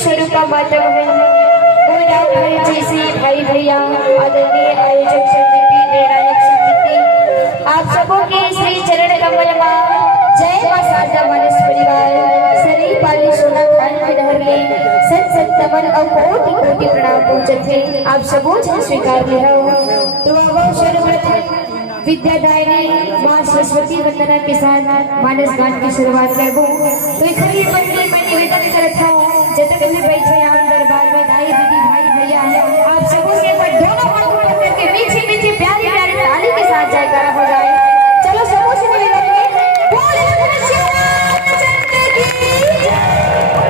स्वरूप माता बहन और आप हर जैसे भाई भैया आदरणीय आयोजक समिति निर्णायक समिति आप सबों के श्री चरण कमल में जय मां शारदा मानस परिवार सरी पाली सोना खान विदहर में सत सत तमन और कोटि कोटि प्रणाम पूजत है आप सबों जन स्वीकार ले तो अब सर्वप्रथम विद्यादायिनी मां सरस्वती वंदना के साथ मानस गान की शुरुआत करबो तो इसलिए मंडली में निवेदन करता हूं जतन भी बैठे हैं दरबार में दाई दीदी भाई भैया आप सबों से पर दोनों हाथ ऊपर करके मीठी मीठी प्यारी प्यारी ताली के साथ जयकारा हो जाए। चलो सबों से निवेदन है बोल श्री रामचंद्र की जय की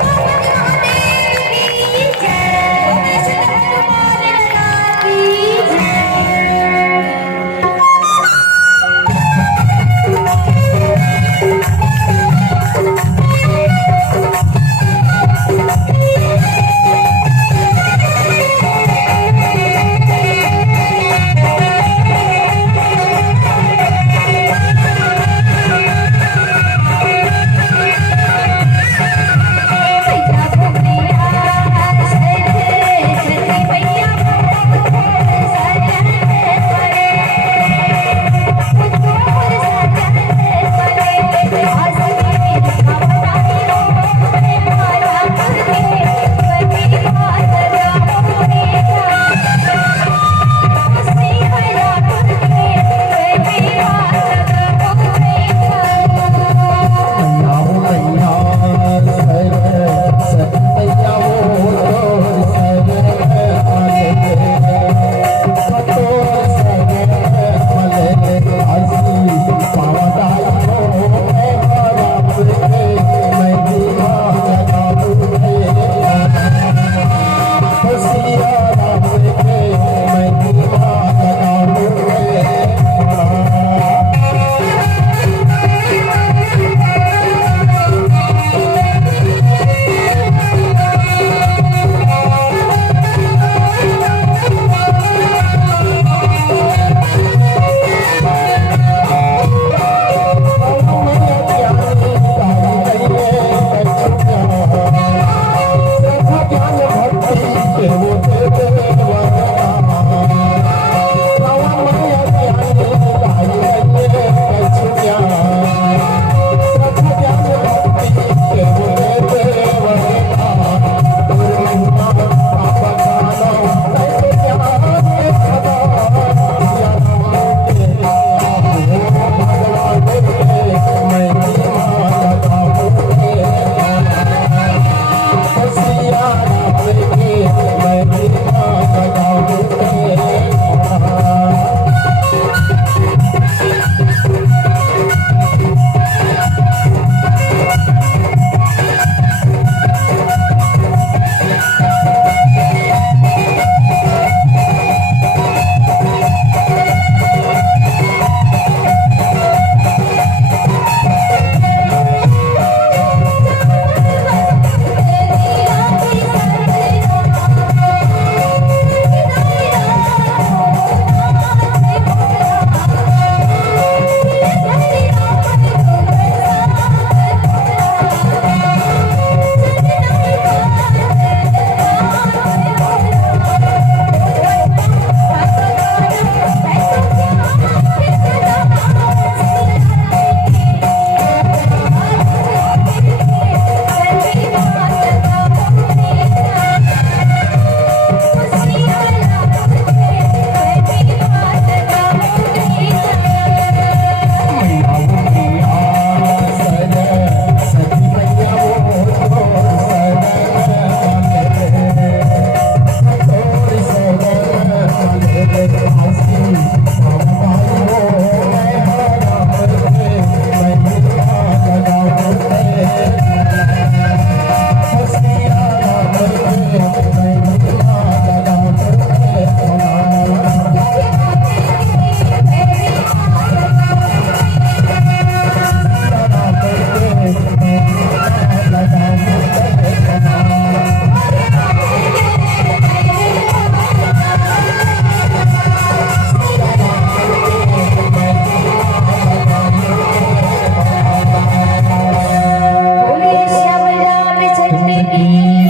जय की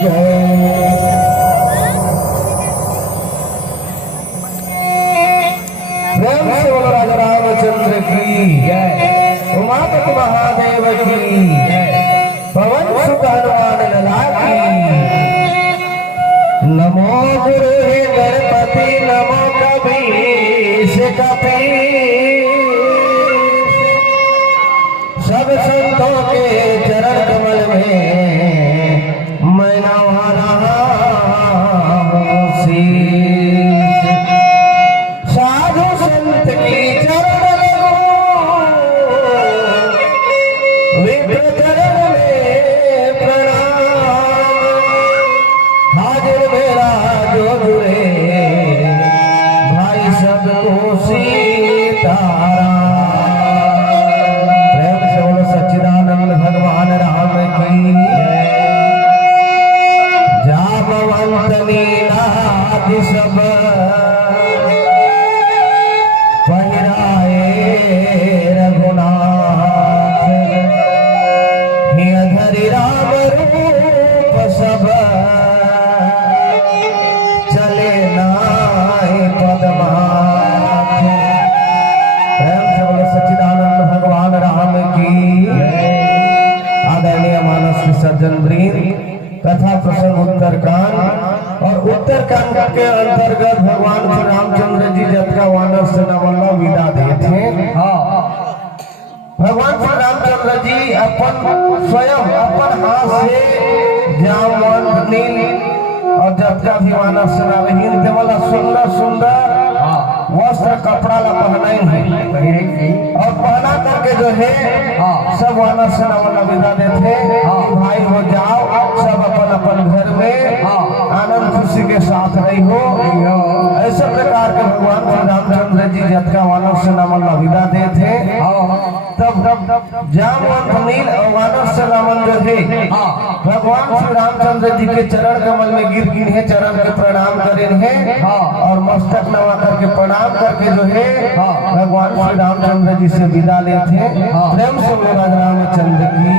सब चले नाय पदमाथे। प्रेम से बोले सच्चिदानंद भगवान राम की। आदरणीय मानस विसर्जन वृंद कथा प्रसंग उत्तरकांड और उत्तरकांड के अंतर्गत भगवान श्री रामचंद्र जी जब का वानर सेना वाला विदा देते। भगवान श्री रामचंद्र जी अपन स्वयं अपन हाथ से जामवंत नील और जब का भी वानर सेना रहीन ते वाला सुंदर सुंदर वस्त्र कपड़ा ला पहनाई है और पहना करके जो है सब वानर सेना वाला विदा देते। भाई हो जाओ सब अपन अपन घर में आनंद खुशी के साथ रही हो। ऐसे प्रकार के भगवान श्री रामचंद्र जी जतका वानर सेना वाला विदा देते। तब जामवंत नील और वानर सेना जो है भगवान श्री रामचंद्र जी के चरण कमल में गिर गिन है, चरण के प्रणाम करें है और मस्तक नवा करके प्रणाम करके जो है भगवान श्री रामचंद्र जी से विदा लेते। प्रेम से रामचंद्र की